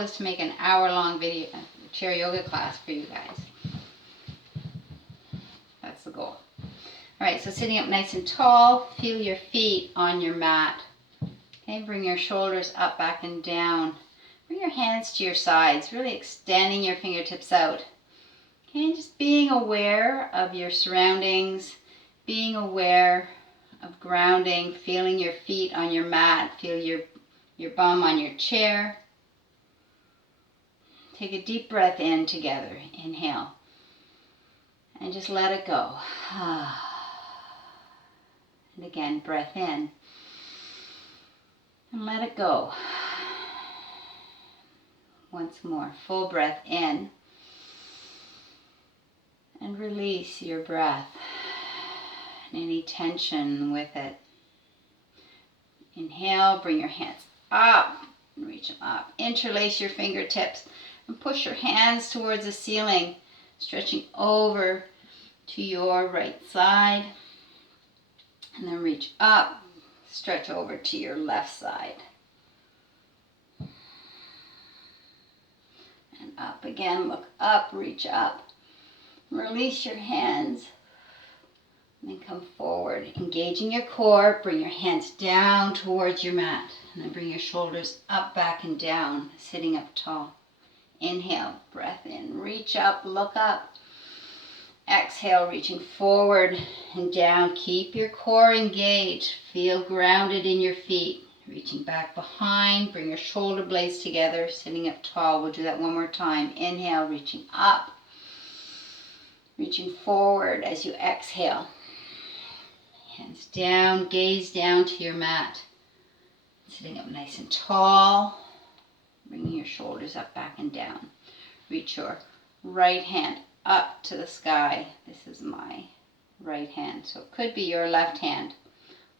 is to make an hour-long video, chair yoga class for you guys. That's the goal. All right, so sitting up nice and tall, feel your feet on your mat. Okay, bring your shoulders up, back, and down. Bring your hands to your sides, really extending your fingertips out. Okay, just being aware of your surroundings, being aware of grounding, feeling your feet on your mat, feel your bum on your chair. Take a deep breath in together. Inhale. And just let it go. And again, breath in. And let it go. Once more, full breath in. And release your breath. And any tension with it. Inhale, bring your hands up. Reach them up. Interlace your fingertips. And push your hands towards the ceiling. Stretching over to your right side. And then reach up. Stretch over to your left side. And up again. Look up. Reach up. Release your hands. And then come forward. Engaging your core. Bring your hands down towards your mat. And then bring your shoulders up, back, and down. Sitting up tall. Inhale. Breath in. Reach up. Look up. Exhale, reaching forward and down. Keep your core engaged. Feel grounded in your feet. Reaching back behind. Bring your shoulder blades together. Sitting up tall. We'll do that one more time. Inhale, reaching up. Reaching forward as you exhale. Hands down. Gaze down to your mat. Sitting up nice and tall. Bringing your shoulders up, back, and down. Reach your right hand up to the sky. This is my right hand, so it could be your left hand.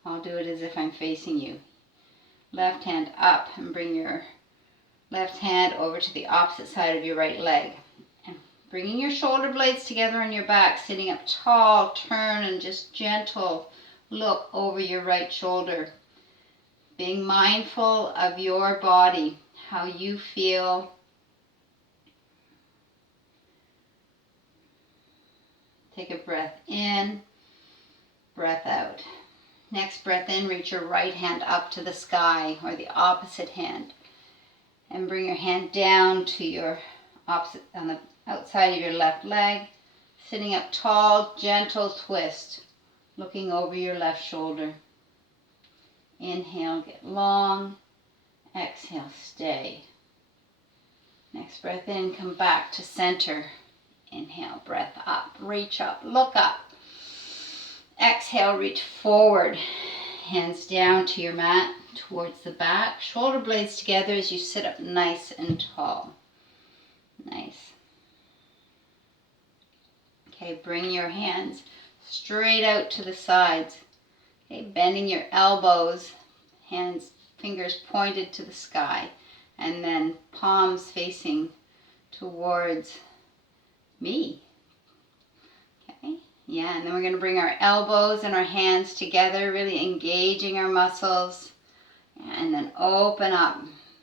I'll do it as if I'm facing you. Left hand up and bring your left hand over to the opposite side of your right leg. And bringing your shoulder blades together on your back, sitting up tall, turn and just gentle look over your right shoulder. Being mindful of your body, how you feel. Take a breath in, breath out. Next breath in, reach your right hand up to the sky or the opposite hand. And bring your hand down to your opposite, on the outside of your left leg. Sitting up tall, gentle twist, looking over your left shoulder. Inhale, get long. Exhale, stay. Next breath in, come back to center. Inhale, breath up, reach up, look up. Exhale, reach forward. Hands down to your mat, towards the back. Shoulder blades together as you sit up nice and tall. Nice. Okay, bring your hands straight out to the sides. Okay, bending your elbows, hands, fingers pointed to the sky. And then palms facing towards me. Okay, yeah, and then we're going to bring our elbows and our hands together, really engaging our muscles. And then open up,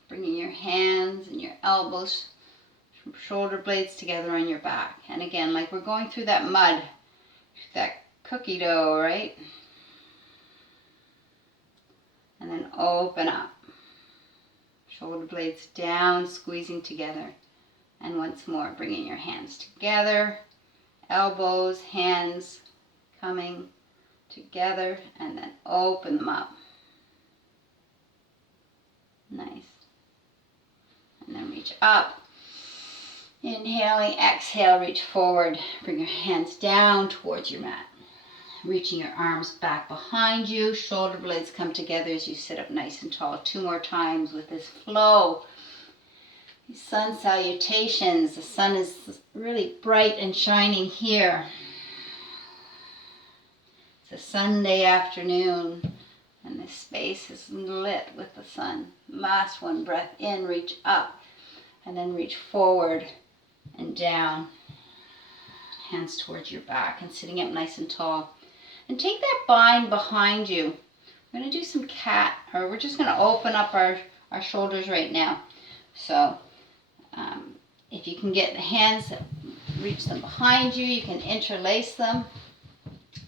bringing your hands and your elbows, shoulder blades together on your back. And again, like we're going through that mud, that cookie dough, right? And then open up. Shoulder blades down, squeezing together. And once more, bringing your hands together. Elbows, hands coming together. And then open them up. Nice. And then reach up. Inhaling, exhale, reach forward. Bring your hands down towards your mat. Reaching your arms back behind you. Shoulder blades come together as you sit up nice and tall. 2 more times with this flow. Sun salutations. The sun is really bright and shining here. It's a Sunday afternoon and this space is lit with the sun. Last one, breath in, reach up and then reach forward and down. Hands towards your back and sitting up nice and tall. And take that bind behind you. We're going to do some cat, or we're just going to open up our shoulders right now. So If you can get the hands, reach them behind you, you can interlace them.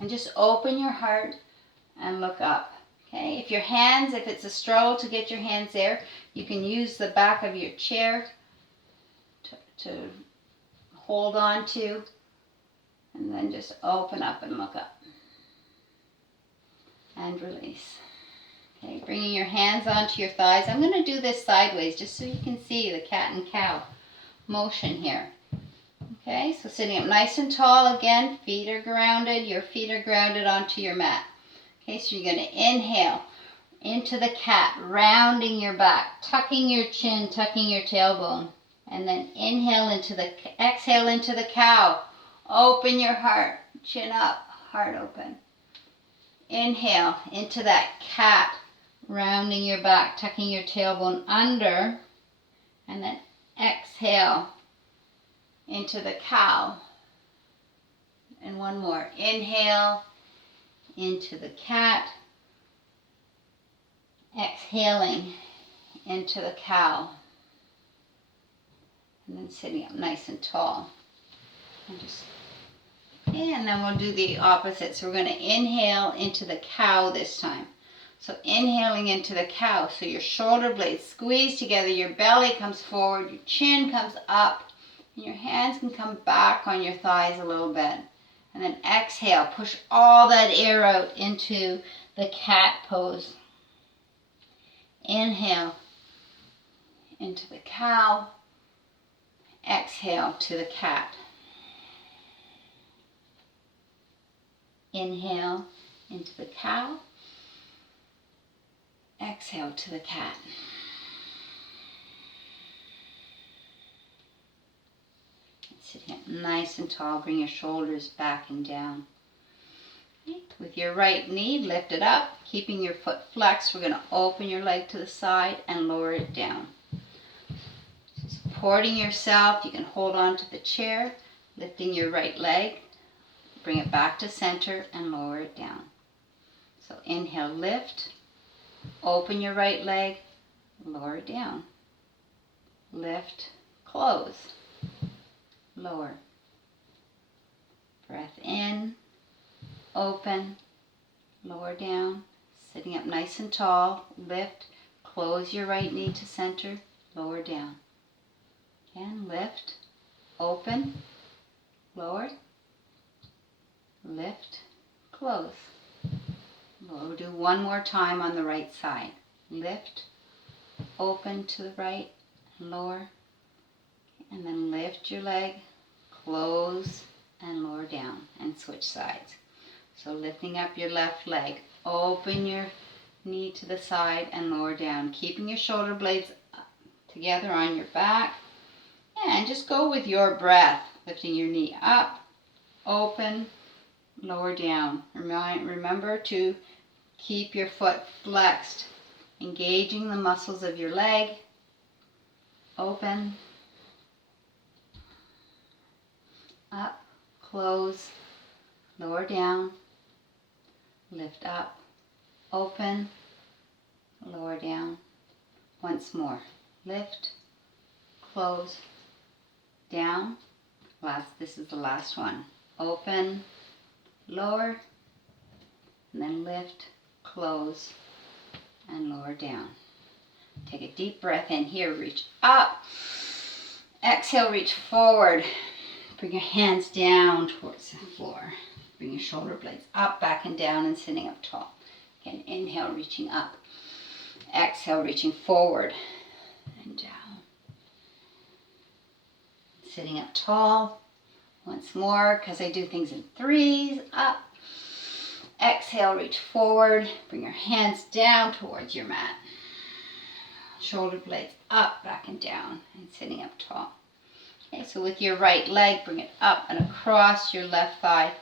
And just open your heart and look up. Okay, if it's a struggle to get your hands there, you can use the back of your chair to hold on to, and then just open up and look up. And release. Okay, bringing your hands onto your thighs. I'm going to do this sideways just so you can see the cat and cow motion here. Okay, so sitting up nice and tall again, feet are grounded, your feet are grounded onto your mat. Okay, so you're going to inhale into the cat, rounding your back, tucking your chin, tucking your tailbone. And then exhale into the cow. Open your heart, chin up, heart open. Inhale into that cat, rounding your back, tucking your tailbone under. And then exhale into the cow. And one more. Inhale into the cat. Exhaling into the cow. And then sitting up nice and tall. And then we'll do the opposite. So we're going to inhale into the cow this time. So inhaling into the cow. So your shoulder blades squeeze together, your belly comes forward, your chin comes up, and your hands can come back on your thighs a little bit. And then exhale, push all that air out into the cat pose. Inhale into the cow. Exhale to the cat. Inhale into the cow. Exhale to the cat. Sitting up nice and tall, bring your shoulders back and down. Okay. With your right knee, lift it up, keeping your foot flexed. We're going to open your leg to the side and lower it down. Supporting yourself, you can hold on to the chair, lifting your right leg, bring it back to center and lower it down. So inhale, lift, open your right leg, lower it down. Lift, close. Lower. Breath in, open, lower down, sitting up nice and tall, lift, close your right knee to center, lower down. And lift, open, lower, lift, close. We'll do one more time on the right side. Lift, open to the right, lower, and then lift your leg, close, and lower down, and switch sides. So lifting up your left leg, open your knee to the side and lower down, keeping your shoulder blades together on your back, and just go with your breath, lifting your knee up, open, lower down. Remember to keep your foot flexed, engaging the muscles of your leg, open, up, close, lower down, lift up, open, lower down. Once more. Lift, close, down. This is the last one. Open, lower, and then lift, close, and lower down. Take a deep breath in here. Reach up. Exhale, reach forward. Bring your hands down towards the floor. Bring your shoulder blades up, back, and down, and sitting up tall. Again, inhale, reaching up. Exhale, reaching forward and down. Sitting up tall. Once more, because I do things in threes. Up. Exhale, reach forward. Bring your hands down towards your mat. Shoulder blades up, back, and down, and sitting up tall. Okay, so with your right leg, bring it up and across your left thigh.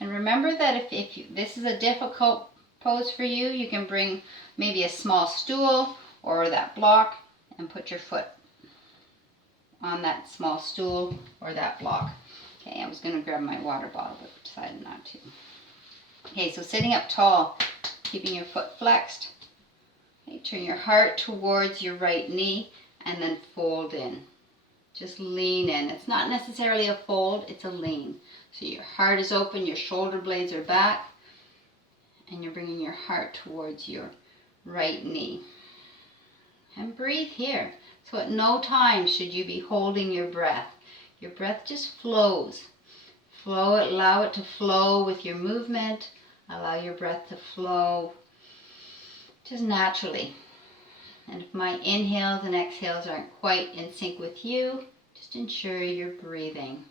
And remember that if this is a difficult pose for you, you can bring maybe a small stool or that block and put your foot on that small stool or that block. Okay, I was going to grab my water bottle, but decided not to. Okay, so sitting up tall, keeping your foot flexed. Okay, turn your heart towards your right knee and then fold in. Just lean in. It's not necessarily a fold, it's a lean. So your heart is open, your shoulder blades are back, and you're bringing your heart towards your right knee. And breathe here. So at no time should you be holding your breath. Your breath just flows. Flow it, allow it to flow with your movement. Allow your breath to flow just naturally. And if my inhales and exhales aren't quite in sync with you, just ensure you're breathing.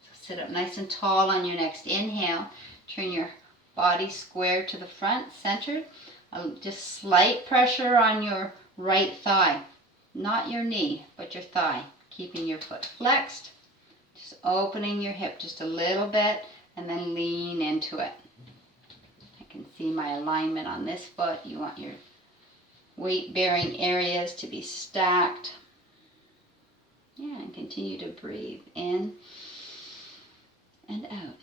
So sit up nice and tall on your next inhale. Turn your body square to the front, centered. Just slight pressure on your right thigh. Not your knee, but your thigh. Keeping your foot flexed. Just opening your hip just a little bit and then lean into it. I can see my alignment on this foot. You want your weight-bearing areas to be stacked. Yeah, and continue to breathe in and out.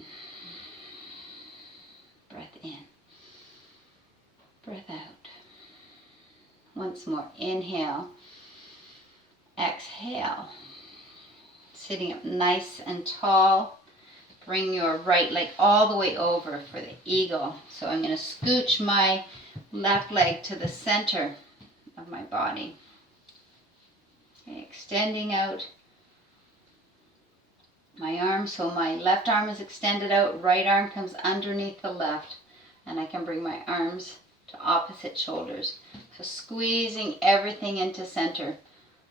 Breath in. Breath out. Once more, inhale. Exhale. Sitting up nice and tall. Bring your right leg all the way over for the eagle. So I'm going to scooch my left leg to the center of my body. Okay, extending out my arm. So my left arm is extended out, right arm comes underneath the left, and I can bring my arms to opposite shoulders. So squeezing everything into center.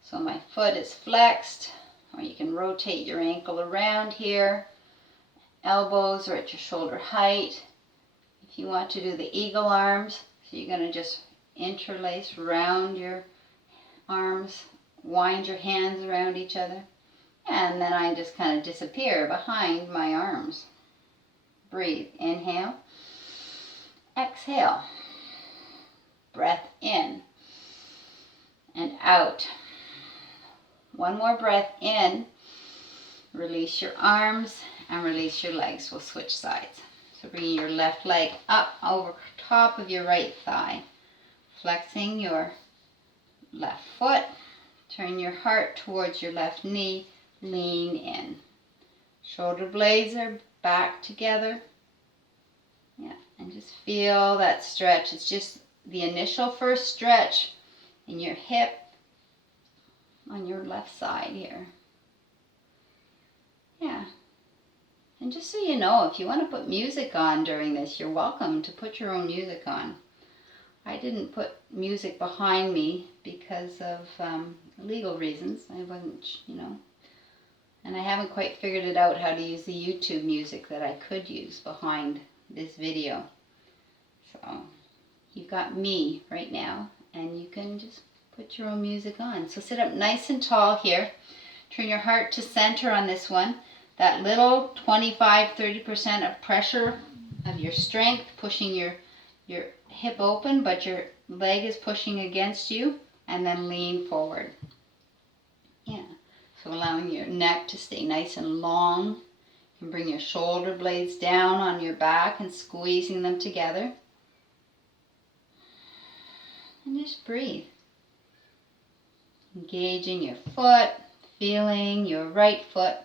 So my foot is flexed, or you can rotate your ankle around here. Elbows are at your shoulder height. If you want to do the eagle arms, so you're going to just interlace round your arms, wind your hands around each other, and then I just kind of disappear behind my arms. Breathe. Inhale. Exhale. Breath in and out. One more breath in. Release your arms and release your legs. We'll switch sides. So bringing your left leg up over top of your right thigh. Flexing your left foot. Turn your heart towards your left knee. Lean in. Shoulder blades are back together. Yeah, and just feel that stretch. It's just the initial first stretch in your hip on your left side here. Yeah. And just so you know, if you want to put music on during this, you're welcome to put your own music on. I didn't put music behind me because of legal reasons. I wasn't, and I haven't quite figured it out how to use the YouTube music that I could use behind this video. So you've got me right now, and you can just put your own music on. So sit up nice and tall here. Turn your heart to center on this one. That little 25-30% of pressure of your strength pushing your hip open, but your leg is pushing against you, and then lean forward. Yeah. So allowing your neck to stay nice and long. You can bring your shoulder blades down on your back and squeezing them together. And just breathe. Engaging your foot, feeling your right foot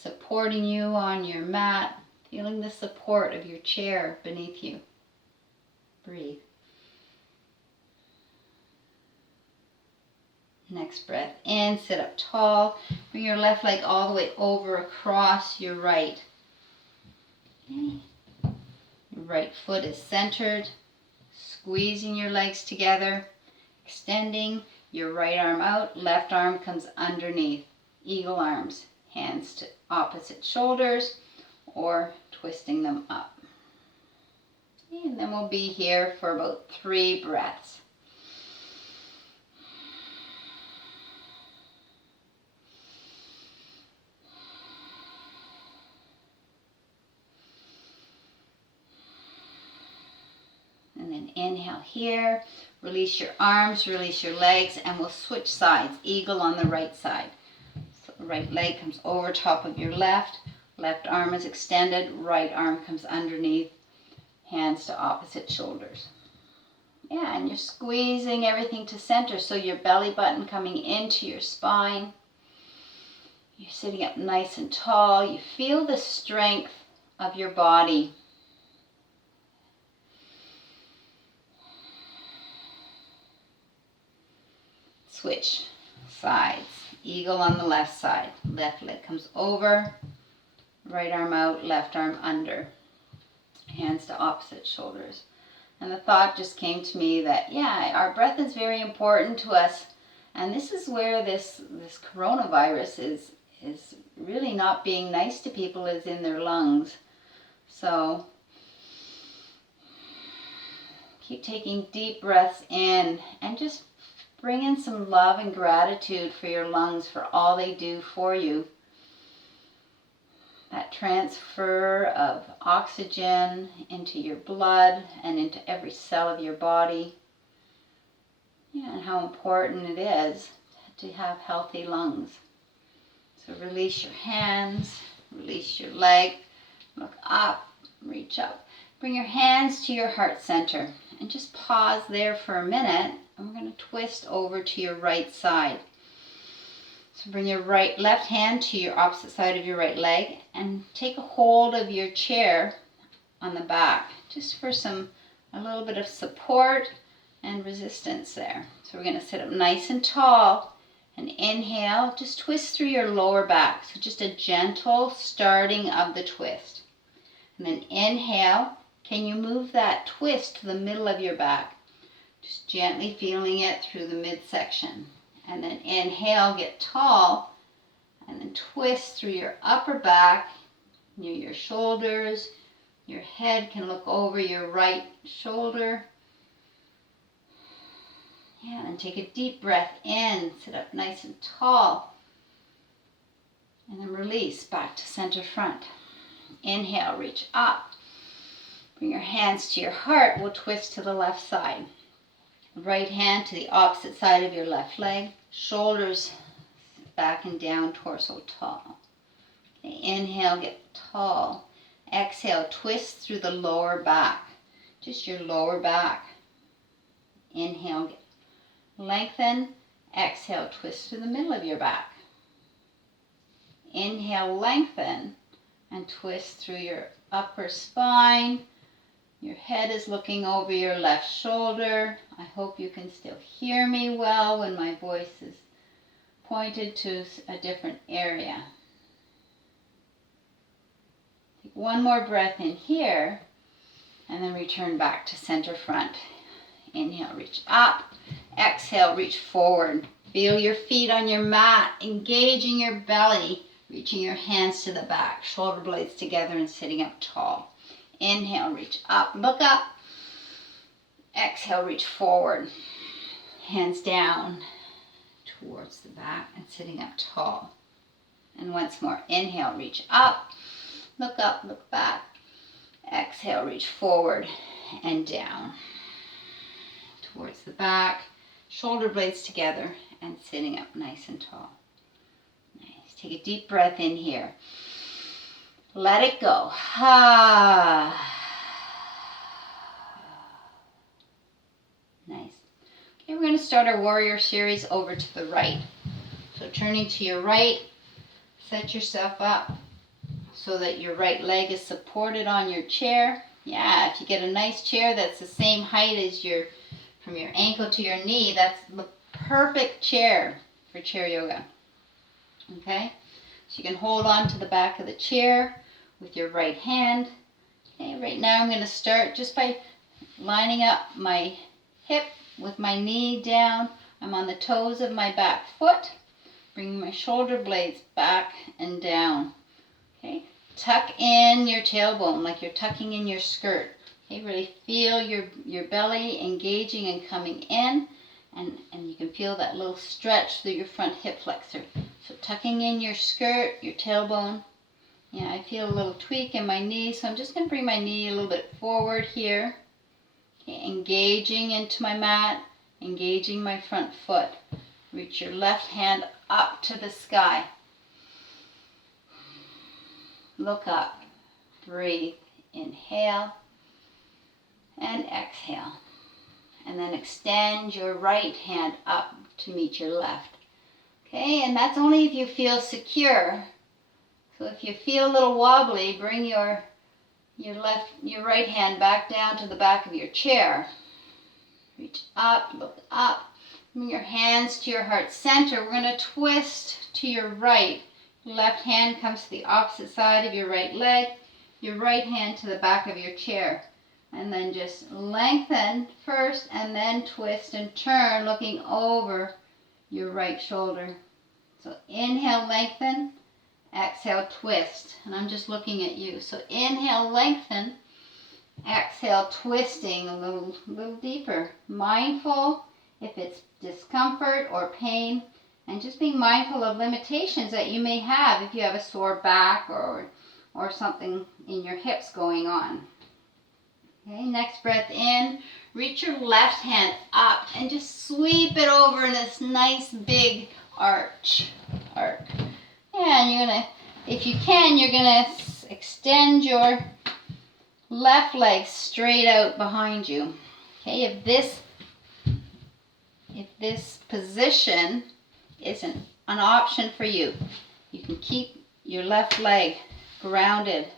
supporting you on your mat, feeling the support of your chair beneath you. Breathe. Next breath in, sit up tall. Bring your left leg all the way over across your right. Okay. Your right foot is centered. Squeezing your legs together. Extending your right arm out. Left arm comes underneath. Eagle arms. Hands to opposite shoulders or twisting them up. Okay, and then we'll be here for about 3 breaths. And then inhale here, release your arms, release your legs, and we'll switch sides. Eagle on the right side. So the right leg comes over top of your left arm is extended, right arm comes underneath, hands to opposite shoulders. Yeah, and you're squeezing everything to center, so your belly button coming into your spine. You're sitting up nice and tall. You feel the strength of your body. Switch sides. Eagle on the left side. Left leg comes over. Right arm out, left arm under. Hands to opposite shoulders. And the thought just came to me that, yeah, our breath is very important to us. And this is where this coronavirus is really not being nice to people, is in their lungs. So keep taking deep breaths in and just bring in some love and gratitude for your lungs, for all they do for you. That transfer of oxygen into your blood and into every cell of your body. Yeah, and how important it is to have healthy lungs. So release your hands, release your leg, look up, reach up. Bring your hands to your heart center and just pause there for a minute, and we're going to twist over to your right side. So bring your left hand to your opposite side of your right leg and take a hold of your chair on the back, just for a little bit of support and resistance there. So we're going to sit up nice and tall and inhale, just twist through your lower back. So just a gentle starting of the twist. And then inhale, can you move that twist to the middle of your back? Just gently feeling it through the midsection. And then inhale, get tall, and then twist through your upper back, near your shoulders. Your head can look over your right shoulder. Yeah, and take a deep breath in, sit up nice and tall. And then release back to center front. Inhale, reach up. Bring your hands to your heart. We'll twist to the left side. Right hand to the opposite side of your left leg. Shoulders back and down, torso tall. Okay, inhale, get tall. Exhale, twist through the lower back. Just your lower back. Inhale, get lengthen. Exhale, twist through the middle of your back. Inhale, lengthen and twist through your upper spine. Your head is looking over your left shoulder. I hope you can still hear me well when my voice is pointed to a different area. Take one more breath in here and then return back to center front. Inhale, reach up. Exhale, reach forward. Feel your feet on your mat, engaging your belly, reaching your hands to the back, shoulder blades together and sitting up tall. Inhale, reach up, look up. Exhale, reach forward. Hands down towards the back and sitting up tall. And once more, inhale, reach up, look back. Exhale, reach forward and down towards the back, shoulder blades together and sitting up nice and tall. Nice. Take a deep breath in here. Let it go. Nice. Okay, we're going to start our warrior series over to the right. So turning to your right, set yourself up so that your right leg is supported on your chair. Yeah, if you get a nice chair that's the same height as from your ankle to your knee, that's the perfect chair for chair yoga. Okay? So you can hold on to the back of the chair with your right hand. Okay, right now I'm going to start just by lining up my hip with my knee down. I'm on the toes of my back foot, bringing my shoulder blades back and down. Okay, tuck in your tailbone like you're tucking in your skirt. Okay, really feel your belly engaging and coming in, and you can feel that little stretch through your front hip flexor. So tucking in your skirt, your tailbone. Yeah, I feel a little tweak in my knee, so I'm just going to bring my knee a little bit forward here. Okay, engaging into my mat, engaging my front foot. Reach your left hand up to the sky. Look up. Breathe. Inhale and exhale. And then extend your right hand up to meet your left. Okay, and that's only if you feel secure. So if you feel a little wobbly, bring your right hand back down to the back of your chair. Reach up, look up. Bring your hands to your heart center. We're going to twist to your right. Left hand comes to the opposite side of your right leg. Your right hand to the back of your chair. And then just lengthen first and then twist and turn, looking over your right shoulder. So inhale, lengthen. Exhale, twist. And I'm just looking at you. So inhale, lengthen. Exhale, twisting a little deeper. Mindful if it's discomfort or pain. And just being mindful of limitations that you may have if you have a sore back or something in your hips going on. Okay, next breath in. Reach your left hand up and just sweep it over in this nice big arc. And you're going to, if you can, you're going to extend your left leg straight out behind you. Okay, if this position isn't an option for you, you can keep your left leg grounded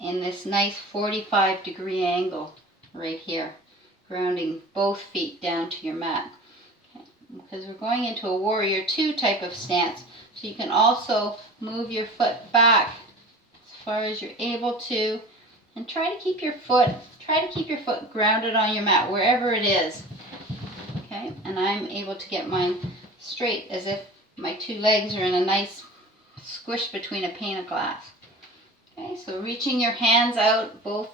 in this nice 45-degree angle right here, grounding both feet down to your mat. Okay, because we're going into a warrior 2 type of stance. So you can also move your foot back as far as you're able to, and try to keep your foot grounded on your mat wherever it is. Okay, and I'm able to get mine straight as if my 2 legs are in a nice squish between a pane of glass. Okay, so reaching your hands out, both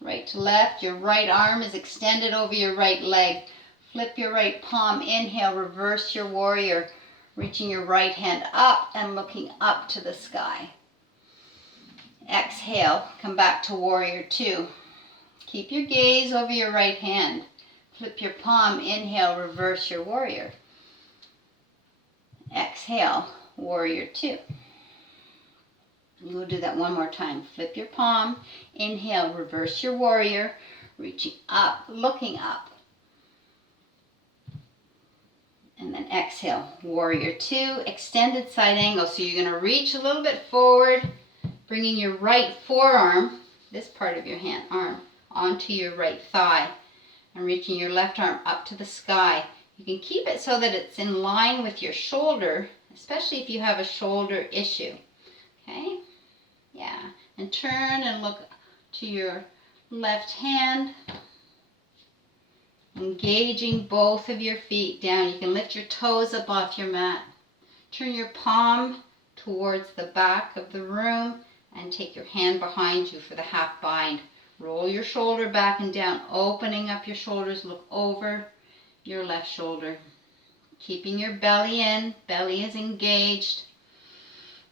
right to left. Your right arm is extended over your right leg. Flip your right palm. Inhale, reverse your warrior. Reaching your right hand up and looking up to the sky. Exhale, come back to warrior 2. Keep your gaze over your right hand. Flip your palm. Inhale, reverse your warrior. Exhale, warrior 2. We'll do that one more time. Flip your palm. Inhale, reverse your warrior. Reaching up, looking up. And then exhale, warrior 2, extended side angle. So you're going to reach a little bit forward, bringing your right forearm, this part of your arm, onto your right thigh, and reaching your left arm up to the sky. You can keep it so that it's in line with your shoulder, especially if you have a shoulder issue. Okay? Yeah. And turn and look to your left hand. Engaging both of your feet down. You can lift your toes up off your mat. Turn your palm towards the back of the room and take your hand behind you for the half bind. Roll your shoulder back and down, opening up your shoulders. Look over your left shoulder. Keeping your belly in. Belly is engaged.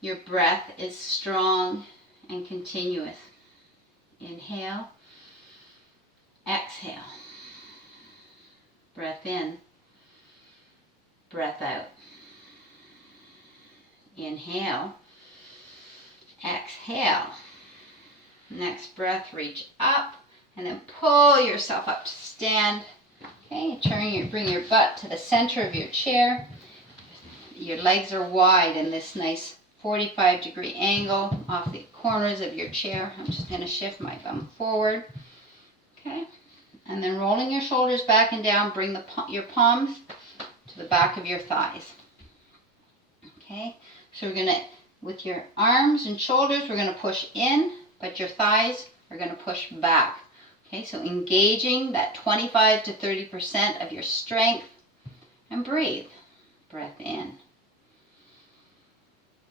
Your breath is strong and continuous. Inhale. Exhale. Breath in, breath out. Inhale, exhale. Next breath, reach up and then pull yourself up to stand. Okay, bring your butt to the center of your chair. Your legs are wide in this nice 45-degree angle off the corners of your chair. I'm just going to shift my bum forward. Okay. And then rolling your shoulders back and down, bring your palms to the back of your thighs. Okay, so we're going to, with your arms and shoulders, we're going to push in, but your thighs are going to push back. Okay, so engaging that 25 to 30% of your strength, and breathe. Breath in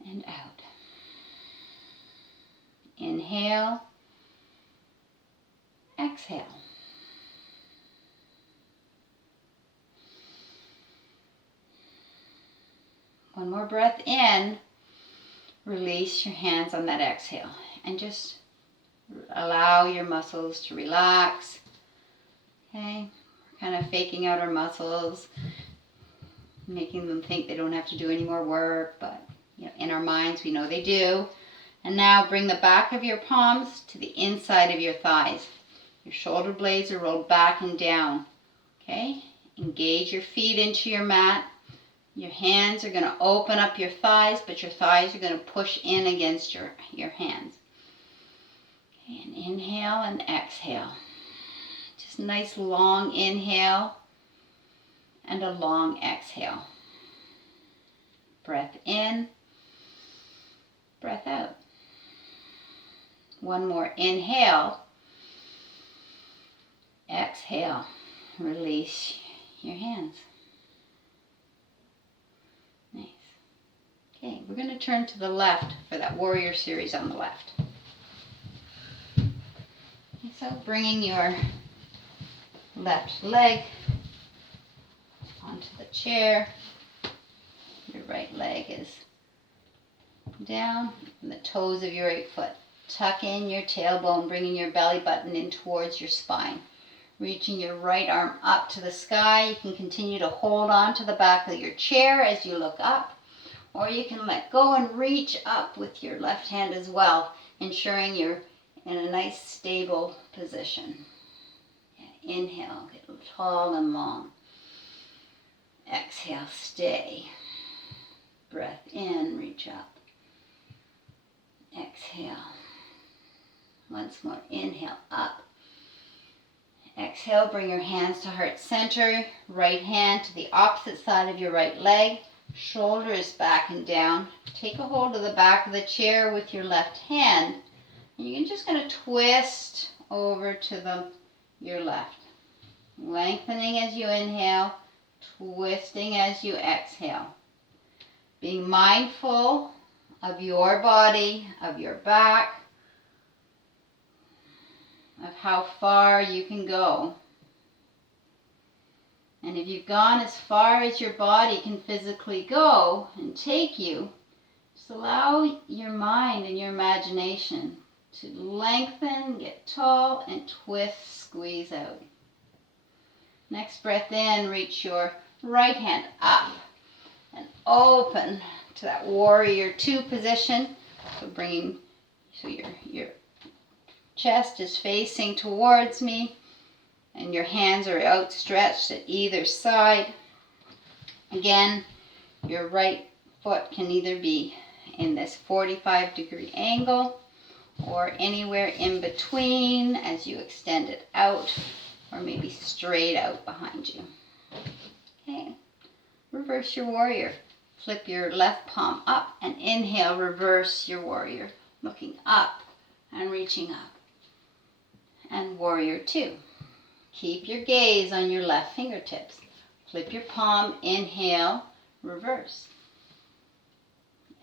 and out. Inhale, exhale. One more breath in, release your hands on that exhale, and just allow your muscles to relax. Okay, we're kind of faking out our muscles, making them think they don't have to do any more work, but in our minds we know they do. And now bring the back of your palms to the inside of your thighs. Your shoulder blades are rolled back and down. Okay, engage your feet into your mat. Your hands are going to open up your thighs, but your thighs are going to push in against your hands. Okay, and inhale and exhale. Just nice long inhale and a long exhale. Breath in, breath out. One more inhale, exhale, release your hands. Nice. Okay, we're going to turn to the left for that warrior series on the left. Okay, so bringing your left leg onto the chair. Your right leg is down, and the toes of your right foot. Tuck in your tailbone, bringing your belly button in towards your spine. Reaching your right arm up to the sky. You can continue to hold on to the back of your chair as you look up, or you can let go and reach up with your left hand as well, ensuring you're in a nice stable position. Inhale, get tall and long. Exhale, stay. Breath in, reach up. Exhale. Once more, inhale, up. Exhale, bring your hands to heart center. Right hand to the opposite side of your right leg. Shoulders back and down. Take a hold of the back of the chair with your left hand. And you're just going to twist over to your left. Lengthening as you inhale, twisting as you exhale. Being mindful of your body, of your back, of how far you can go. And if you've gone as far as your body can physically go and take you, just allow your mind and your imagination to lengthen, get tall, and twist, squeeze out. Next breath in, reach your right hand up and open to that warrior two position. So your chest is facing towards me and your hands are outstretched at either side. Again, your right foot can either be in this 45-degree angle or anywhere in between as you extend it out, or maybe straight out behind you. Okay, reverse your warrior. Flip your left palm up and inhale, reverse your warrior, looking up and reaching up. And warrior two. Keep your gaze on your left fingertips. Flip your palm, inhale, reverse.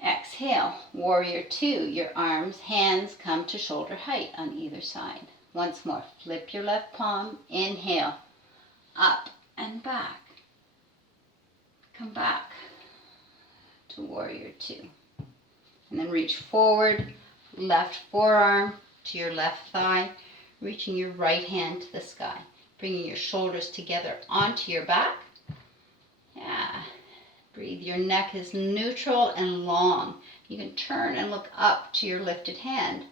Exhale, warrior two. Your arms, hands come to shoulder height on either side. Once more, flip your left palm, inhale, up and back. Come back to warrior two. And then reach forward, left forearm to your left thigh, reaching your right hand to the sky. Bringing your shoulders together onto your back. Yeah. Breathe. Your neck is neutral and long. You can turn and look up to your lifted hand.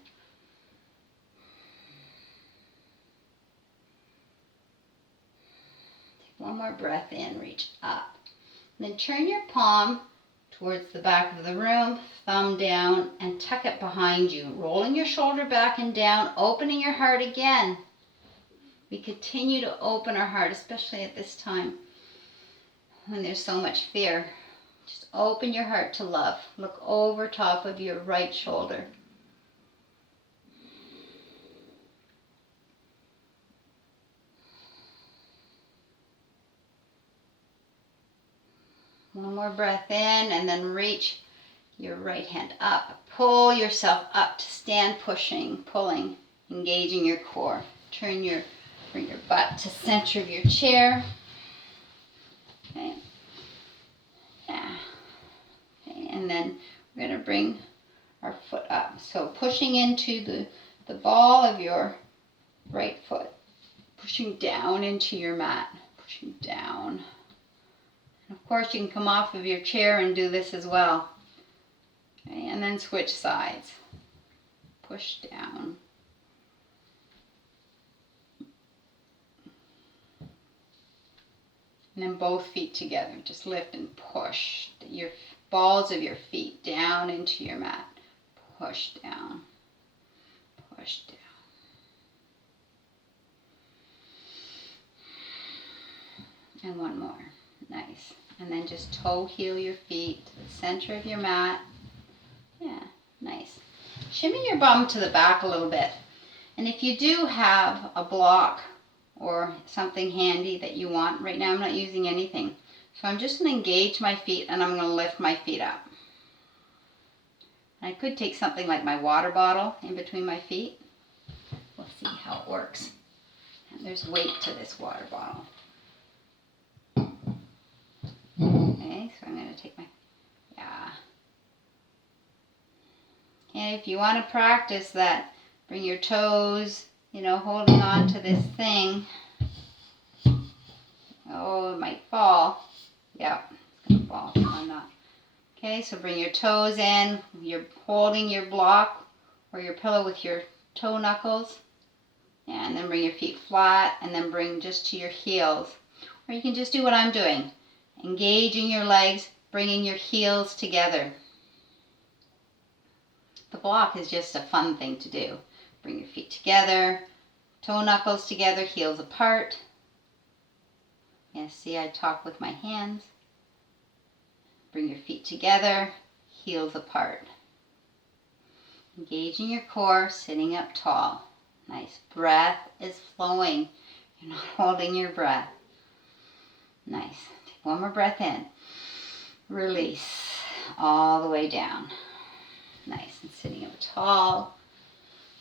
Take one more breath in, reach up. And then turn your palm towards the back of the room, thumb down, and tuck it behind you. Rolling your shoulder back and down, opening your heart again. We continue to open our heart, especially at this time when there's so much fear. Just open your heart to love. Look over top of your right shoulder. One more breath in, and then reach your right hand up. Pull yourself up to stand, pushing, pulling, engaging your core. Bring your butt to center of your chair. Okay. Yeah. Okay. And then we're going to bring our foot up. So pushing into the ball of your right foot. Pushing down into your mat. Pushing down. And of course, you can come off of your chair and do this as well. Okay. And then switch sides. Push down. And then both feet together. Just lift and push your balls of your feet down into your mat. Push down. Push down. And one more. Nice. And then just toe heel your feet to the center of your mat. Yeah, nice. Shimmy your bum to the back a little bit. And if you do have a block or something handy that you want, right now I'm not using anything. So I'm just going to engage my feet and I'm going to lift my feet up. I could take something like my water bottle in between my feet. We'll see how it works. And there's weight to this water bottle. Okay, so I'm going to take my, And if you want to practice that, bring your toes, holding on to this thing. Oh, it might fall. Yeah, it's going to fall. I'm not. Okay, so bring your toes in. You're holding your block or your pillow with your toe knuckles. And then bring your feet flat and then bring just to your heels. Or you can just do what I'm doing. Engaging your legs, bringing your heels together. The block is just a fun thing to do. Bring your feet together, toe knuckles together, heels apart. Yes, see, I talk with my hands. Bring your feet together, heels apart. Engaging your core, sitting up tall. Nice. Breath is flowing. You're not holding your breath. Nice. Take one more breath in. Release all the way down. Nice. And sitting up tall.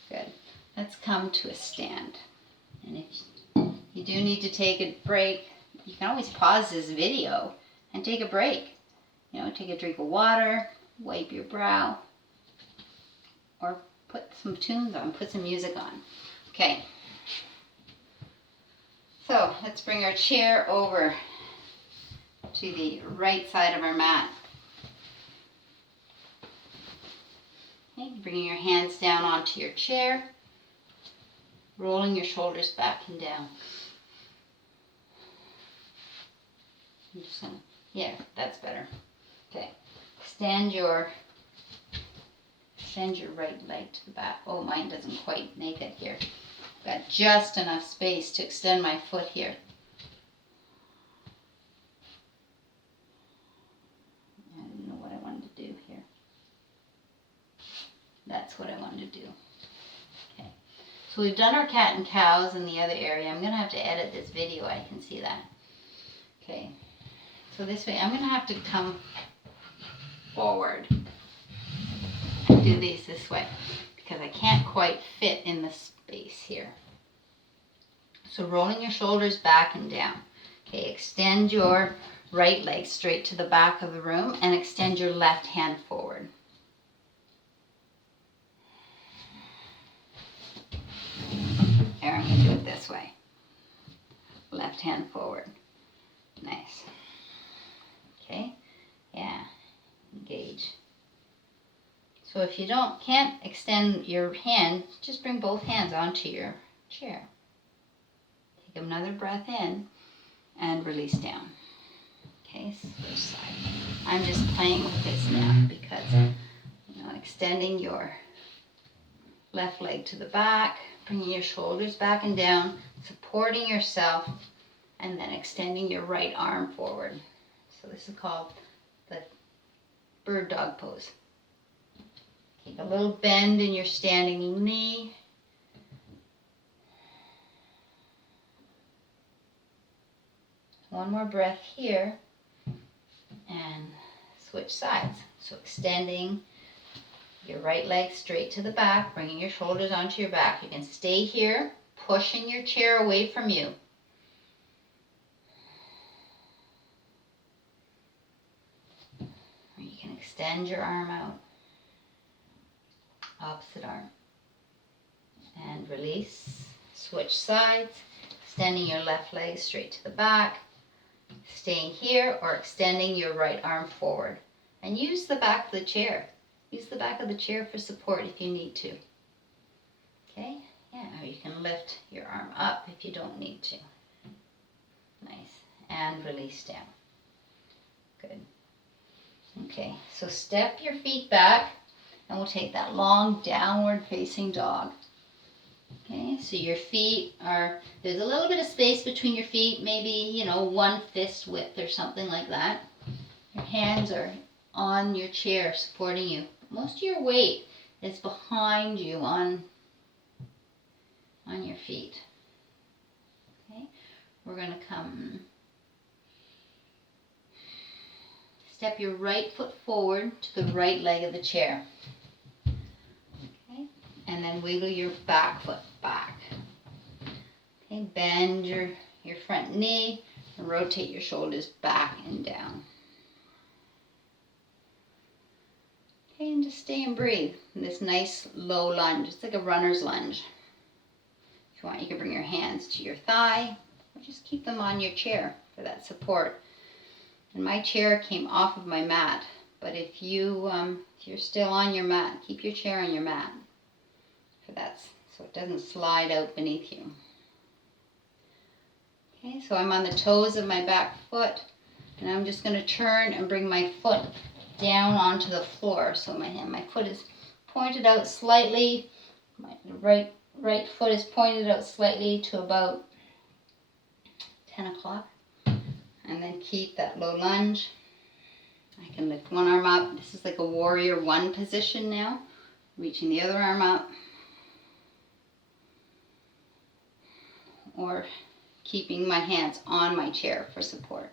Good. Let's come to a stand. And if you do need to take a break, you can always pause this video and take a break. Take a drink of water, wipe your brow, or put some tunes on, put some music on. Okay. So let's bring our chair over to the right side of our mat. Okay, bringing your hands down onto your chair, rolling your shoulders back and down. Yeah, that's better. Okay, extend your right leg to the back. Oh, mine doesn't quite make it here. Got just enough space to extend my foot here. I don't know what I wanted to do here. That's what I wanted to do. Okay, so we've done our cat and cows in the other area. I'm going to have to edit this video. I can see that. Okay, so this way I'm going to have to come forward and do these this way because I can't quite fit in the space here. So rolling your shoulders back and down. Okay, extend your right leg straight to the back of the room and extend your left hand forward. Here, I'm going to do it this way. Left hand forward. Nice. Okay, yeah, engage. So if you can't extend your hand, just bring both hands onto your chair. Take another breath in and release down. Okay, switch side. I'm just playing with this now because extending your left leg to the back, bringing your shoulders back and down, supporting yourself, and then extending your right arm forward. So this is called the bird dog pose. Keep a little bend in your standing knee. One more breath here and switch sides. So extending your right leg straight to the back, bringing your shoulders onto your back. You can stay here, pushing your chair away from you. Or you can extend your arm out. Opposite arm. And release. Switch sides. Extending your left leg straight to the back. Staying here or extending your right arm forward. And use the back of the chair. Use the back of the chair for support if you need to. Okay? Yeah, or you can lift your arm up if you don't need to. Nice. and release down. Good. Okay, so step your feet back and we'll take that long downward facing dog. Okay, so your feet are, there's a little bit of space between your feet, maybe, one fist width or something like that. Your hands are on your chair supporting you. Most of your weight is behind you on your feet. Okay, we're going to come, step your right foot forward to the right leg of the chair. Okay, and then wiggle your back foot back. Okay, bend your front knee and rotate your shoulders back and down. Okay, and just stay and breathe in this nice low lunge. It's like a runner's lunge. If you want, you can bring your hands to your thigh or just keep them on your chair for that support. And my chair came off of my mat, but if you're still on your mat, keep your chair on your mat for that, so it doesn't slide out beneath you. Okay, so I'm on the toes of my back foot, and I'm just going to turn and bring my foot down onto the floor. So my foot is pointed out slightly. My right foot is pointed out slightly to about 10 o'clock. And then keep that low lunge. I can lift one arm up. This is like a warrior one position now. Reaching the other arm up. Or keeping my hands on my chair for support.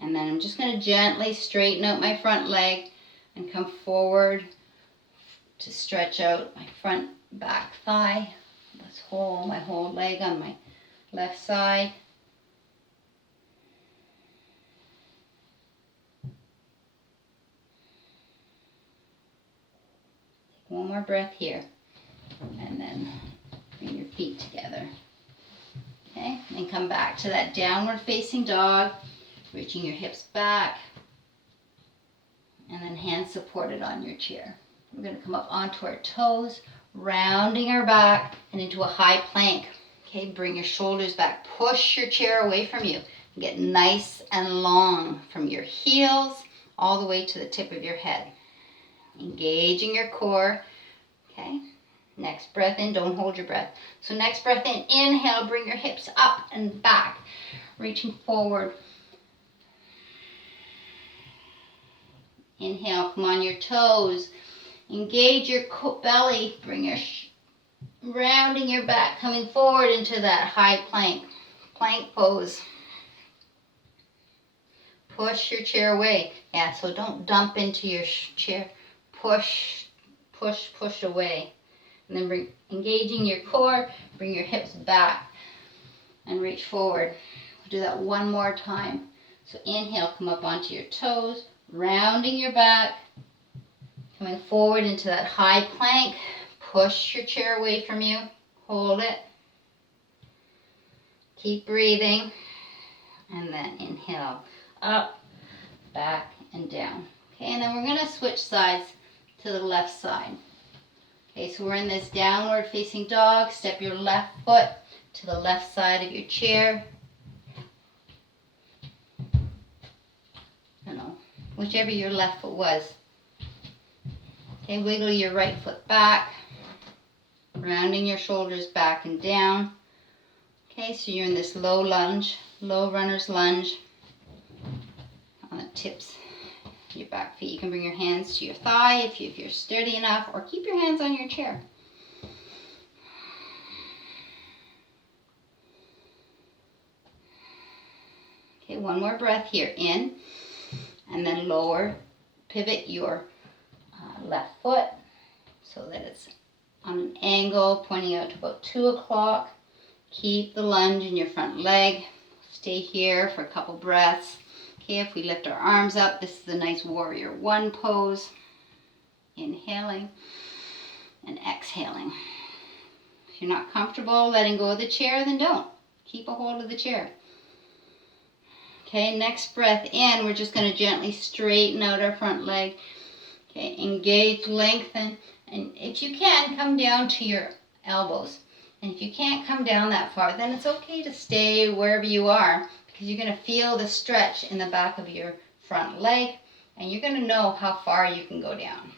And then I'm just going to gently straighten out my front leg and come forward to stretch out my front back thigh. My whole leg on my left side. Take one more breath here. And then bring your feet together. Okay, and come back to that downward facing dog, reaching your hips back, and then hands supported on your chair. We're going to come up onto our toes, rounding our back and into a high plank. Okay, bring your shoulders back, push your chair away from you, and get nice and long from your heels all the way to the tip of your head. Engaging your core. Okay. Next breath in, don't hold your breath. So next breath in, inhale, bring your hips up and back, reaching forward. Inhale, come on your toes. Engage your belly, bring your, rounding your back, coming forward into that high plank pose. Push your chair away. Yeah, so don't dump into your chair. Push away. And then engaging your core, bring your hips back and reach forward. We'll do that one more time. So inhale, come up onto your toes, rounding your back, coming forward into that high plank. Push your chair away from you. Hold it. Keep breathing. And then inhale, up, back, and down. Okay, and then we're going to switch sides to the left side. Okay, so we're in this downward facing dog. Step your left foot to the left side of your chair. Whichever your left foot was. Okay, wiggle your right foot back, rounding your shoulders back and down. Okay, so you're in this low lunge, low runner's lunge on the tips of your back feet. You can bring your hands to your thigh if you're sturdy enough, or keep your hands on your chair. Okay, one more breath here, in, and then lower, pivot your left foot so that it's on an angle pointing out to about 2 o'clock. Keep the lunge in your front leg. Stay here for a couple breaths. Okay, if we lift our arms up, this is a nice warrior one pose. Inhaling and exhaling. If you're not comfortable letting go of the chair, then don't. Keep a hold of the chair. Okay, next breath in, we're just going to gently straighten out our front leg. Okay, engage, lengthen, and if you can, come down to your elbows. And if you can't come down that far, then it's okay to stay wherever you are, because you're going to feel the stretch in the back of your front leg, and you're going to know how far you can go down.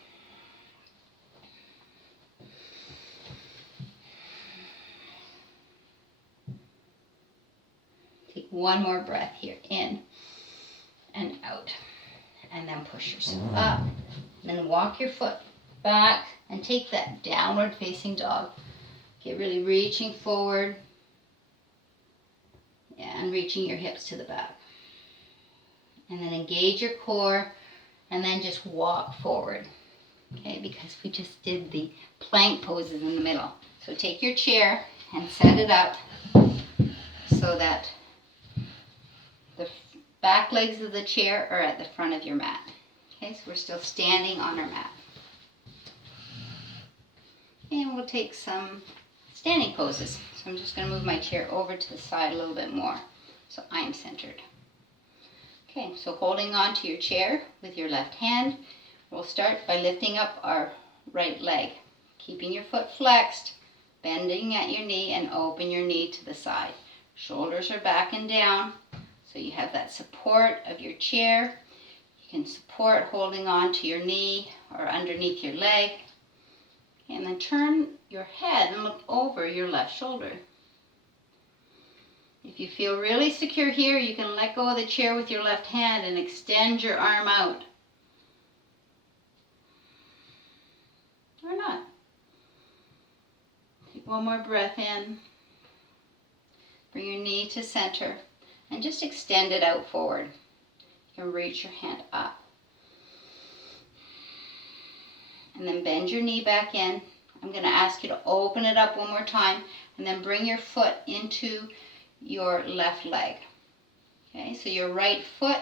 Take one more breath here, in and out. And then push yourself up. And then walk your foot back and take that downward facing dog. Okay, really reaching forward. Yeah, and reaching your hips to the back. And then engage your core and then just walk forward. Okay, because we just did the plank poses in the middle. So take your chair and set it up so that the back legs of the chair are at the front of your mat. Okay, so we're still standing on our mat. And we'll take some standing poses. So I'm just going to move my chair over to the side a little bit more so I'm centered. Okay, so holding on to your chair with your left hand, we'll start by lifting up our right leg, keeping your foot flexed, bending at your knee, and open your knee to the side. Shoulders are back and down, so you have that support of your chair. You can support holding on to your knee or underneath your leg. And then turn your head and look over your left shoulder. If you feel really secure here, you can let go of the chair with your left hand and extend your arm out. Or not. Take one more breath in. Bring your knee to center and just extend it out forward. You can reach your hand up. And then bend your knee back in. I'm going to ask you to open it up one more time and then bring your foot into your left leg. Okay, so your right foot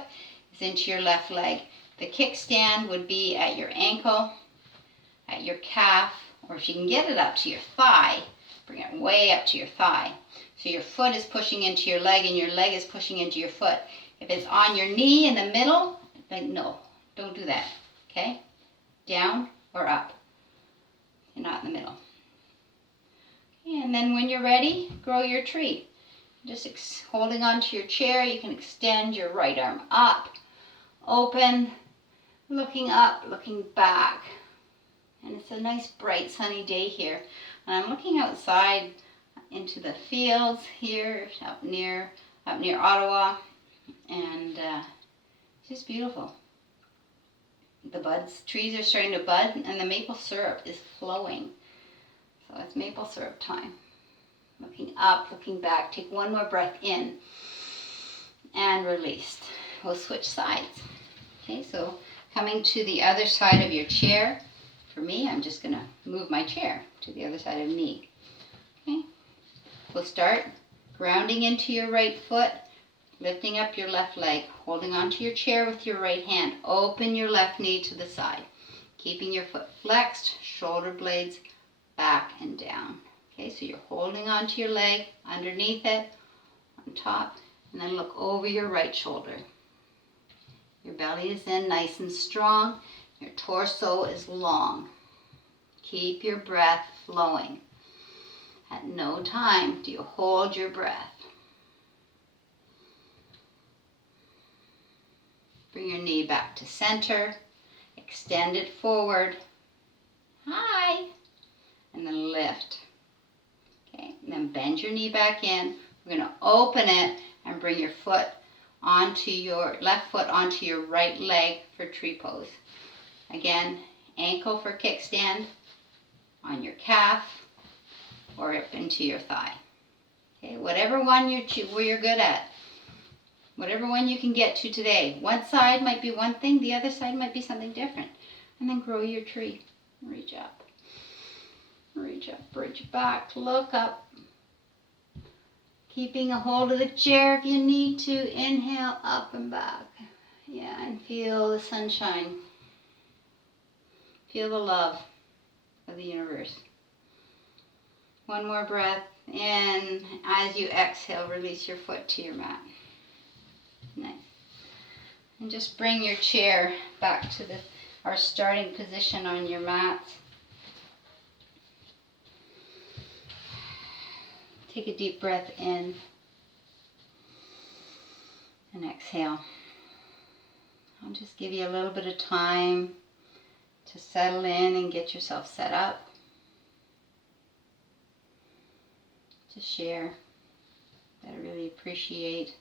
is into your left leg. The kickstand would be at your ankle, at your calf, or if you can get it up to your thigh, bring it way up to your thigh. So your foot is pushing into your leg and your leg is pushing into your foot. If it's on your knee in the middle, then no, don't do that. Okay, down or up. You're not in the middle. Okay, and then when you're ready, grow your tree. Just holding onto your chair, you can extend your right arm up, open, looking up, looking back. And it's a nice bright sunny day here. And I'm looking outside into the fields here up near Ottawa, and it's just beautiful. The trees are starting to bud, and the maple syrup is flowing. So it's maple syrup time. Looking up, looking back. Take one more breath in and release. We'll switch sides. Okay, so coming to the other side of your chair. For me, I'm just going to move my chair to the other side of me. Okay, we'll start grounding into your right foot, lifting up your left leg, holding onto your chair with your right hand. Open your left knee to the side, keeping your foot flexed, shoulder blades back and down. Okay, so you're holding onto your leg, underneath it, on top, and then look over your right shoulder. Your belly is in nice and strong. Your torso is long. Keep your breath flowing. At no time do you hold your breath. Bring your knee back to center. Extend it forward. Hi. And then lift. Okay, and then bend your knee back in. We're going to open it and bring your foot onto your left foot onto your right leg for tree pose. Again, ankle for kickstand, on your calf, or up into your thigh. Okay, whatever one you're good at. Whatever one you can get to today. One side might be one thing, the other side might be something different. And then grow your tree. Reach up. Reach up, reach back, look up. Keeping a hold of the chair if you need to. Inhale, up and back. Yeah, and feel the sunshine. Feel the love of the universe. One more breath. And as you exhale, release your foot to your mat. Nice. And just bring your chair back to our starting position on your mat. Take a deep breath in and exhale. I'll just give you a little bit of time to settle in and get yourself set up. To share that I really appreciate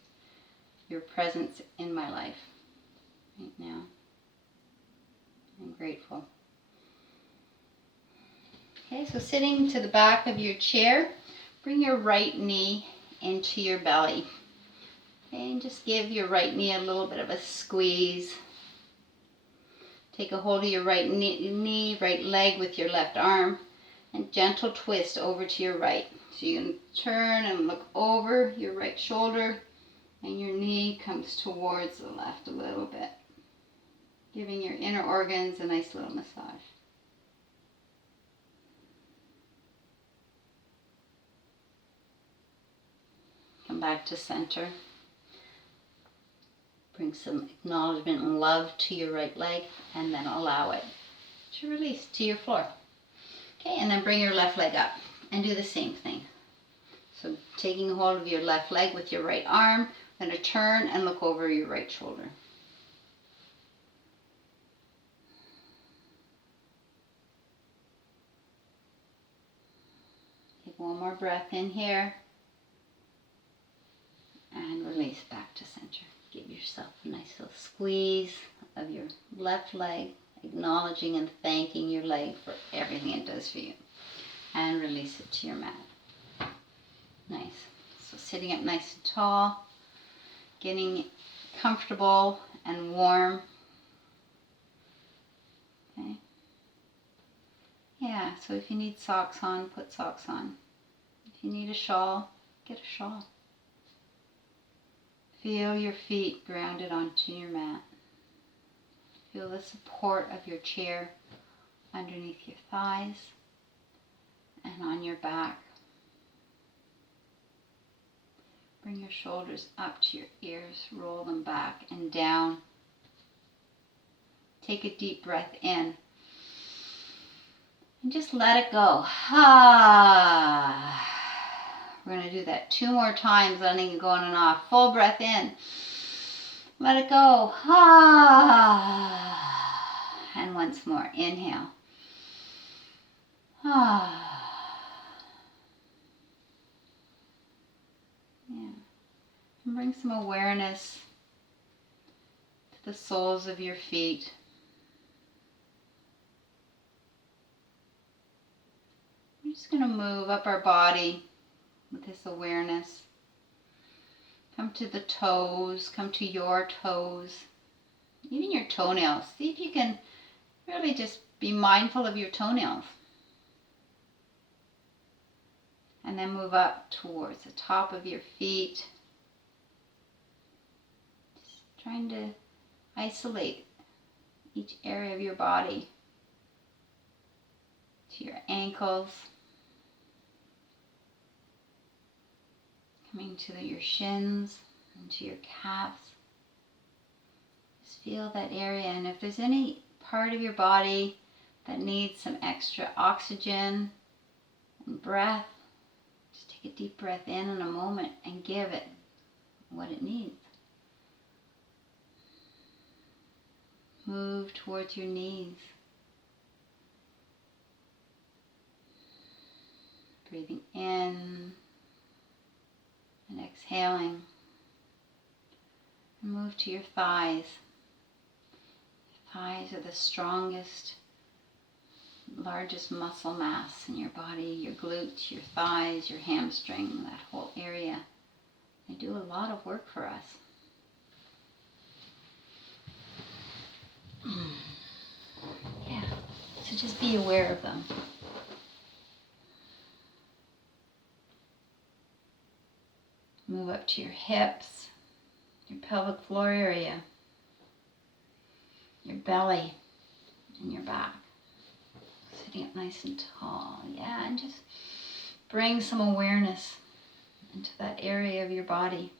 your presence in my life right now. I'm grateful. Okay, so sitting to the back of your chair, bring your right knee into your belly. Okay, and just give your right knee a little bit of a squeeze. Take a hold of your right knee, right leg with your left arm, and gentle twist over to your right. So you can turn and look over your right shoulder, and your knee comes towards the left a little bit, giving your inner organs a nice little massage. Come back to center. Bring some acknowledgement and love to your right leg, and then allow it to release to your floor. Okay, and then bring your left leg up and do the same thing. So taking hold of your left leg with your right arm, then a turn and look over your right shoulder. Take one more breath in here and release back to center. Give yourself a nice little squeeze of your left leg, acknowledging and thanking your leg for everything it does for you. And release it to your mat. Nice. So sitting up nice and tall, getting comfortable and warm. Okay. Yeah, so if you need socks on, put socks on. If you need a shawl, get a shawl. Feel your feet grounded onto your mat. Feel the support of your chair underneath your thighs and on your back. Bring your shoulders up to your ears, roll them back and down. Take a deep breath in and just let it go. Ah. We're going to do that 2 more times, letting it go on and off. Full breath in. Let it go. Ah. And once more. Inhale. Ah. Yeah. And bring some awareness to the soles of your feet. We're just going to move up our body with this awareness. Come to the toes, come to your toes, even your toenails. See if you can really just be mindful of your toenails. And then move up towards the top of your feet. Just trying to isolate each area of your body to your ankles. Coming to your shins and to your calves. Just feel that area, and if there's any part of your body that needs some extra oxygen and breath, just take a deep breath in a moment and give it what it needs. Move towards your knees. Breathing in and exhaling. And move to your thighs. Your thighs are the strongest, largest muscle mass in your body. Your glutes, your thighs, your hamstring, that whole area. They do a lot of work for us. Yeah, so just be aware of them. Move up to your hips, your pelvic floor area, your belly, and your back. Sitting up nice and tall. Yeah, and just bring some awareness into that area of your body.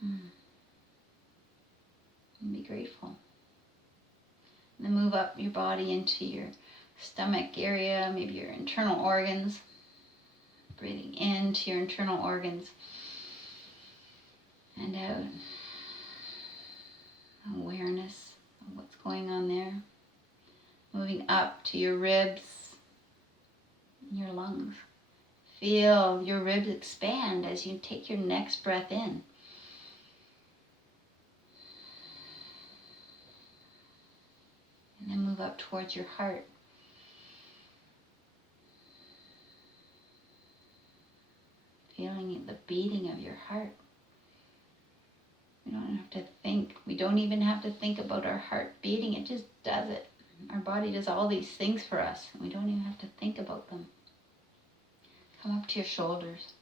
And be grateful. And then move up your body into your stomach area, maybe your internal organs. Breathing into your internal organs and out. Awareness of what's going on there. Moving up to your ribs and your lungs. Feel your ribs expand as you take your next breath in. And then move up towards your heart. Feeling the beating of your heart. We don't have to think. We don't even have to think about our heart beating. It just does it. Our body does all these things for us. We don't even have to think about them. Come up to your shoulders.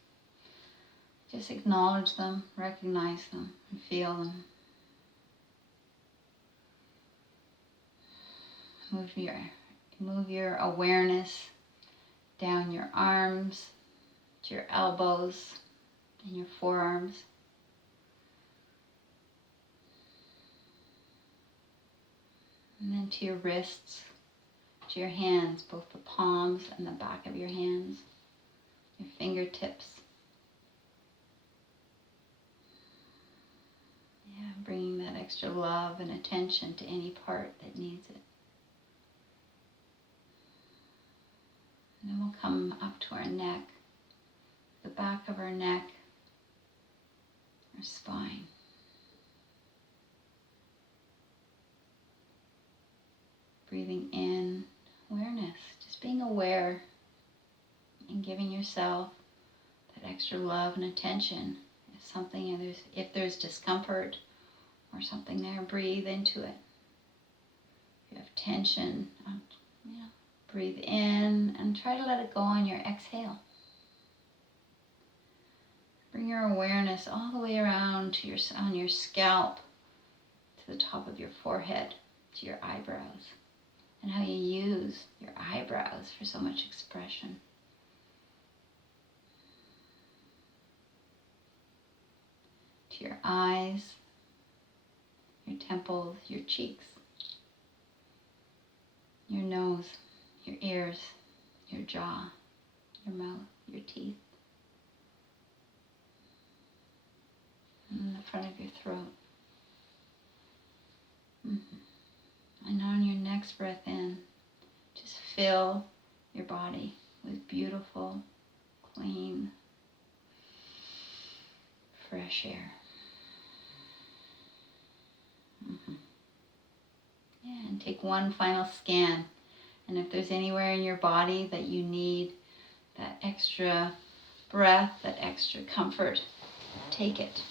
Just acknowledge them, recognize them, and feel them. Move your awareness down your arms, to your elbows, and your forearms. And then to your wrists, to your hands, both the palms and the back of your hands, your fingertips. Yeah, bringing that extra love and attention to any part that needs it. And then we'll come up to our neck, the back of our neck, our spine. Breathing in, awareness, just being aware and giving yourself that extra love and attention. If there's discomfort or something there, breathe into it. If you have tension, breathe in and try to let it go on your exhale. Bring your awareness all the way around to on your scalp, to the top of your forehead, to your eyebrows, and how you use your eyebrows for so much expression. To your eyes, your temples, your cheeks, your nose, your ears, your jaw, your mouth, your teeth, and the front of your throat. And on your next breath in, just fill your body with beautiful, clean, fresh air. Yeah, and take one final scan. And if there's anywhere in your body that you need that extra breath, that extra comfort, take it.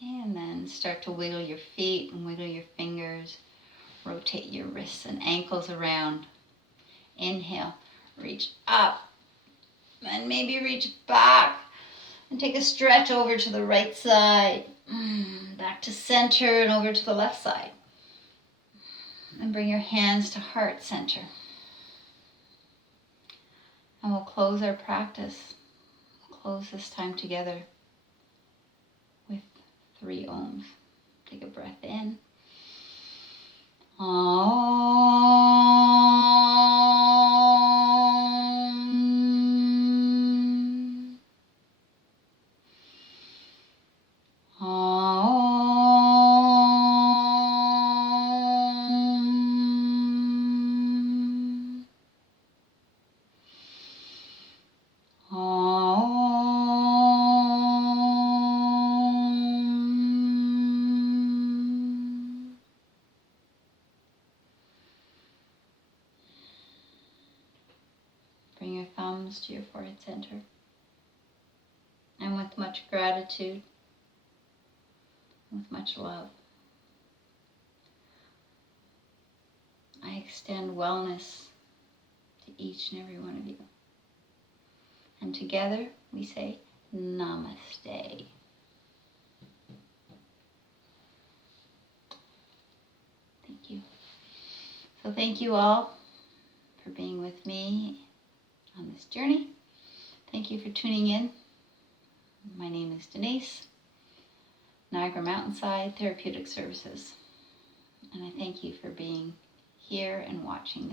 And then start to wiggle your feet and wiggle your fingers. Rotate your wrists and ankles around. Inhale, reach up, and maybe reach back. And take a stretch over to the right side, back to center and over to the left side. And bring your hands to heart center. And we'll close our practice. We'll close this time together with 3 ohms. Take a breath in. Bring your thumbs to your forehead center. And with much gratitude, with much love, I extend wellness to each and every one of you. And together we say Namaste. Thank you. So thank you all for being with me on this journey. Thank you for tuning in. My name is Denise, Niagara Mountainside Therapeutic Services. And I thank you for being here and watching this